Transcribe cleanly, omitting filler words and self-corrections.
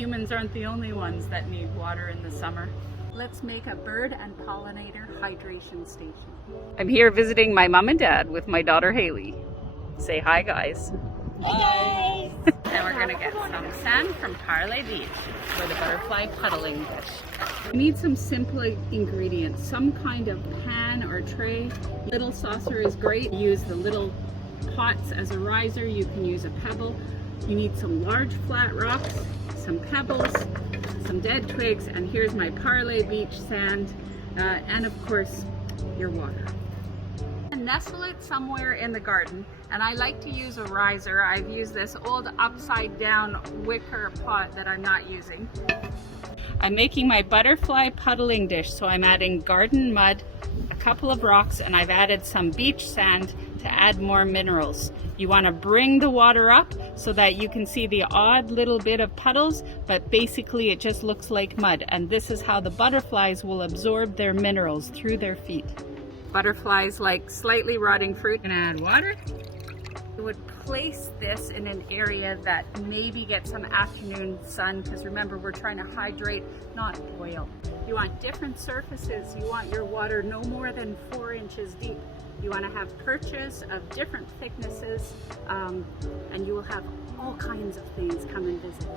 humans aren't the only ones that need water in the summer. Let's make a bird and pollinator hydration station. I'm here visiting my mom and dad with my daughter Haley. Say hi, guys. Hi. And we're gonna get some sand from Puddling Dish for the butterfly puddling dish. You need some simple ingredients, some kind of pan or tray. Little saucer is great. Use the little pots as a riser. You can use a pebble. You need some large flat rocks, some pebbles, some dead twigs, and here's my Puddling Beach sand, and of course your water. Nestle it somewhere in the garden, and I like to use a riser. I've used this old upside down wicker pot that I'm not using. I'm making my butterfly puddling dish, so I'm adding garden mud, a couple of rocks, and I've added some beach sand to add more minerals. You want to bring the water up so that you can see the odd little bit of puddles, but basically it just looks like mud, and this is how the butterflies will absorb their minerals through their feet. Butterflies like slightly rotting fruit. And add water. I would place this in an area that maybe gets some afternoon sun, because remember, we're trying to hydrate, not boil. You want different surfaces. You want your water no more than 4 inches deep. You want to have perches of different thicknesses, and you will have all kinds of things come and visit.